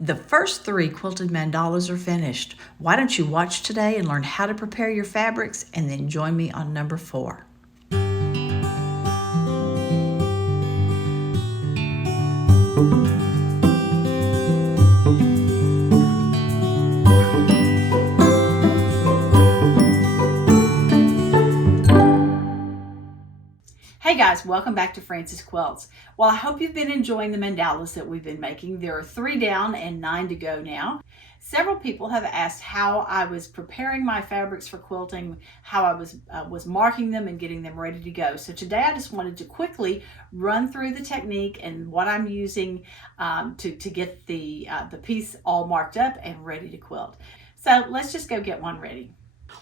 The first 3 quilted mandalas are finished. Why don't you watch today and learn how to prepare your fabrics, and then join me on number 4. Hey guys, welcome back to Frances Quilts. Well, I hope you've been enjoying the mandalas that we've been making. There are 3 down and 9 to go now. Several people have asked how I was preparing my fabrics for quilting, how I was marking them and getting them ready to go. So today I just wanted to quickly run through the technique and what I'm using to get the piece all marked up and ready to quilt. So let's just go get one ready.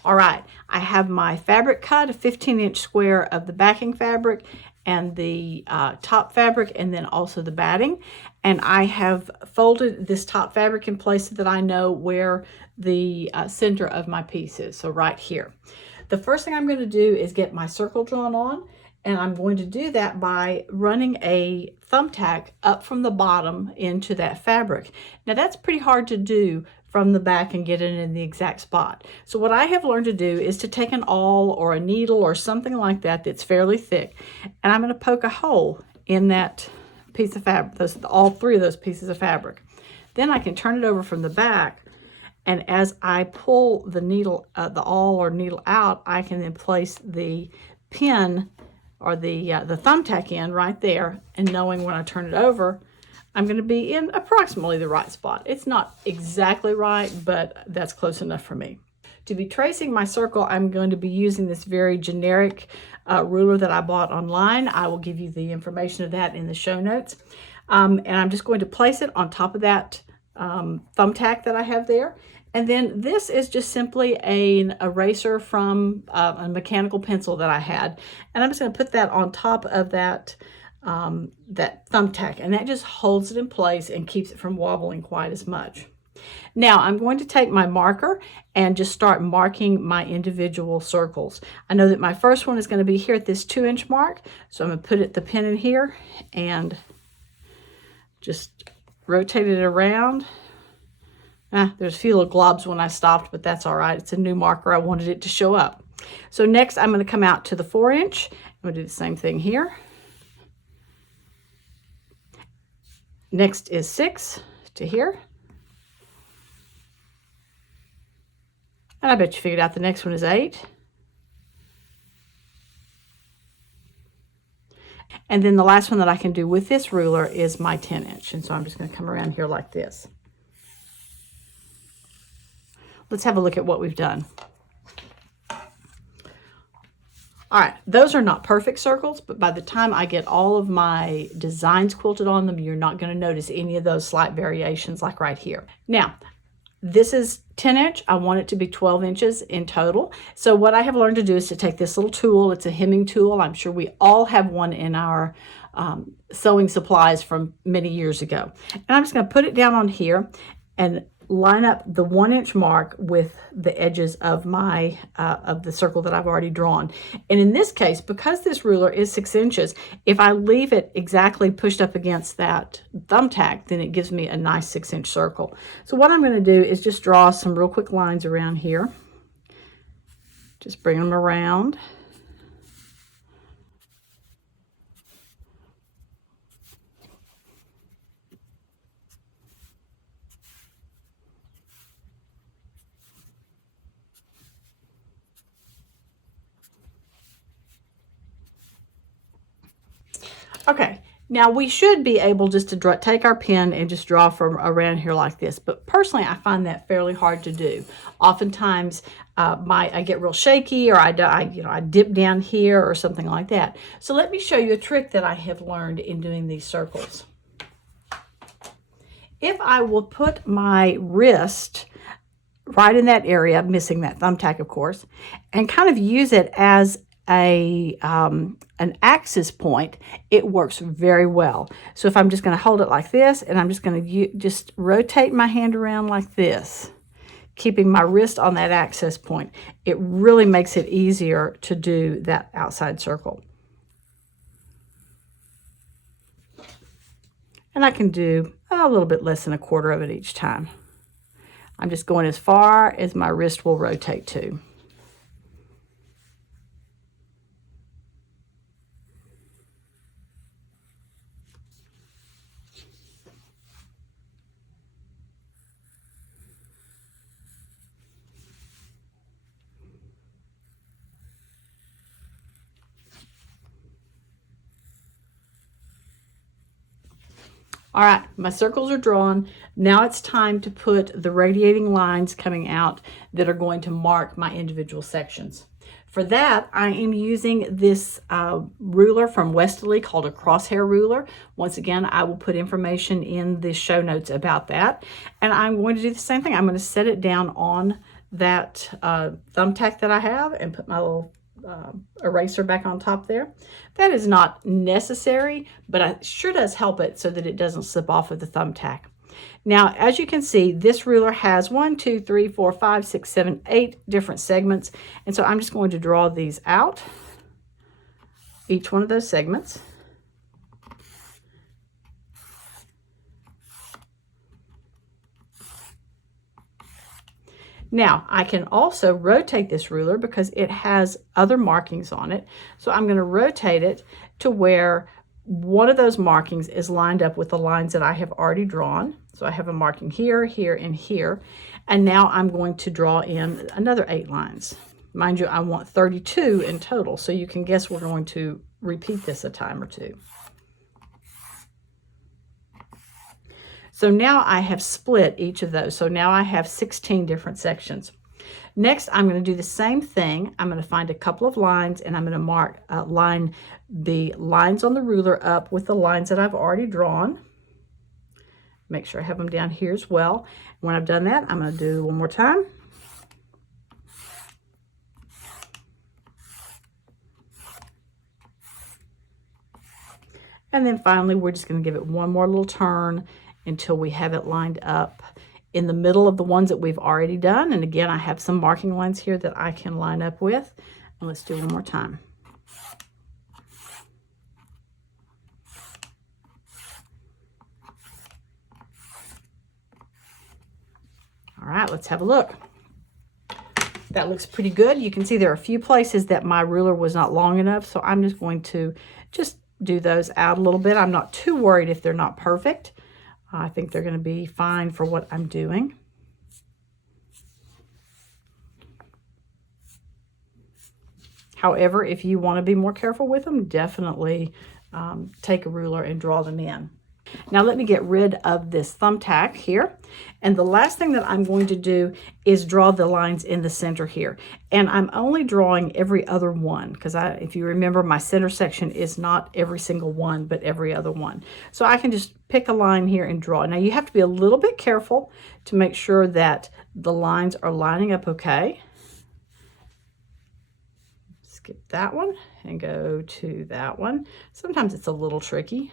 All right, I have my fabric cut, a 15-inch square of the backing fabric and the top fabric, and then also the batting. And I have folded this top fabric in place so that I know where the center of my piece is, so right here. The first thing I'm going to do is get my circle drawn on, and I'm going to do that by running a thumbtack up from the bottom into that fabric. Now that's pretty hard to do from the back and get it in the exact spot. So what I have learned to do is to take an awl or a needle or something like that that's fairly thick, and I'm going to poke a hole in that piece of fabric, all 3 of those pieces of fabric. Then I can turn it over from the back, and as I pull the needle, the awl or needle out, I can then place the pin or the thumbtack in right there, and knowing when I turn it over, I'm going to be in approximately the right spot. It's not exactly right, but that's close enough for me. To be tracing my circle, I'm going to be using this very generic ruler that I bought online. I will give you the information of that in the show notes. And I'm just going to place it on top of that thumbtack that I have there. And then this is just simply an eraser from a mechanical pencil that I had. And I'm just going to put that on top of that thumbtack, and that just holds it in place and keeps it from wobbling quite as much. Now I'm going to take my marker and just start marking my individual circles. I know that my first one is going to be here at this 2-inch mark, so I'm going to put the pin in here and just rotate it around. There's a few little globs when I stopped, but that's all right. It's a new marker. I wanted it to show up. So next I'm going to come out to the 4-inch. I'm going to do the same thing here. Next is 6 to here. And I bet you figured out the next one is 8. And then the last one that I can do with this ruler is my 10-inch. And so I'm just going to come around here like this. Let's have a look at what we've done. All right, those are not perfect circles, but by the time I get all of my designs quilted on them, you're not going to notice any of those slight variations like right here. Now, this is 10-inch. I want it to be 12 inches in total. So what I have learned to do is to take this little tool. It's a hemming tool. I'm sure we all have one in our sewing supplies from many years ago. And I'm just going to put it down on here and line up the 1-inch mark with the edges of my of the circle that I've already drawn. And in this case, because this ruler is 6 inches, if I leave it exactly pushed up against that thumbtack, then it gives me a nice 6-inch circle. So what I'm going to do is just draw some real quick lines around here. Just bring them around. Okay, now we should be able just to take our pen and just draw from around here like this, but personally I find that fairly hard to do. Oftentimes I get real shaky, or I dip down here or something like that. So let me show you a trick that I have learned in doing these circles. If I will put my wrist right in that area, missing that thumbtack of course, and kind of use it as an axis point, it works very well. So if I'm just going to hold it like this, and I'm just going to just rotate my hand around like this, keeping my wrist on that access point, it really makes it easier to do that outside circle. And I can do a little bit less than a quarter of it each time. I'm just going as far as my wrist will rotate to. All right, my circles are drawn. Now it's time to put the radiating lines coming out that are going to mark my individual sections. For that, I am using this ruler from Westerly called a crosshair ruler. Once again, I will put information in the show notes about that. And I'm going to do the same thing. I'm going to set it down on that thumbtack that I have and put my little eraser back on top there. That is not necessary, but it sure does help it so that it doesn't slip off of the thumbtack. Now, as you can see, this ruler has 1, 2, 3, 4, 5, 6, 7, 8 different segments. And so I'm just going to draw these out, each one of those segments. Now, I can also rotate this ruler because it has other markings on it. So I'm going to rotate it to where one of those markings is lined up with the lines that I have already drawn. So I have a marking here, here, and here. And now I'm going to draw in another 8 lines. Mind you, I want 32 in total. So you can guess we're going to repeat this a time or two. So now I have split each of those. So now I have 16 different sections. Next, I'm going to do the same thing. I'm going to find a couple of lines and I'm going to line the lines on the ruler up with the lines that I've already drawn. Make sure I have them down here as well. When I've done that, I'm going to do it one more time. And then finally, we're just going to give it one more little turn until we have it lined up in the middle of the ones that we've already done. And again, I have some marking lines here that I can line up with. And let's do it one more time. All right, let's have a look. That looks pretty good. You can see there are a few places that my ruler was not long enough, so I'm just going to do those out a little bit. I'm not too worried if they're not perfect. I think they're going to be fine for what I'm doing. However, if you want to be more careful with them, definitely take a ruler and draw them in. Now let me get rid of this thumbtack here. And the last thing that I'm going to do is draw the lines in the center here. And I'm only drawing every other one because if you remember, my center section is not every single one, but every other one. So I can just pick a line here and draw. Now you have to be a little bit careful to make sure that the lines are lining up okay. Skip that one and go to that one. Sometimes it's a little tricky.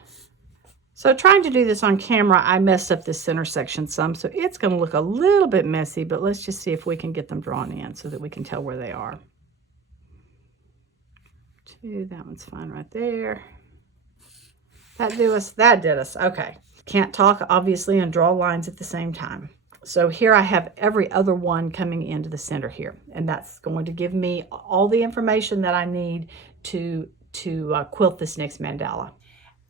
So trying to do this on camera, I messed up this center section some, so it's going to look a little bit messy, but let's just see if we can get them drawn in so that we can tell where they are. That one's fine right there. That did us. Okay. Can't talk, obviously, and draw lines at the same time. So here I have every other one coming into the center here, and that's going to give me all the information that I need to quilt this next mandala.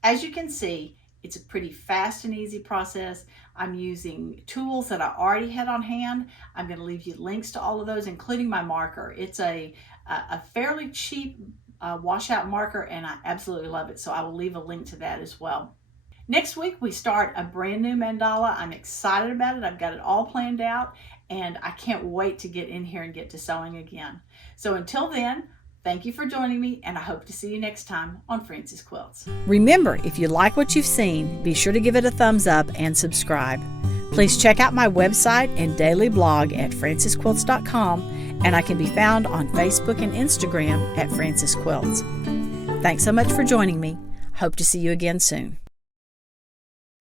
As you can see, it's a pretty fast and easy process. I'm using tools that I already had on hand. I'm going to leave you links to all of those, including my marker. It's a fairly cheap washout marker, and I absolutely love it. So I will leave a link to that as well. Next week, we start a brand new mandala. I'm excited about it. I've got it all planned out, and I can't wait to get in here and get to sewing again. So until then, thank you for joining me, and I hope to see you next time on Frances Quilts. Remember, if you like what you've seen, be sure to give it a thumbs up and subscribe. Please check out my website and daily blog at francesquilts.com, and I can be found on Facebook and Instagram at Frances Quilts. Thanks so much for joining me. Hope to see you again soon.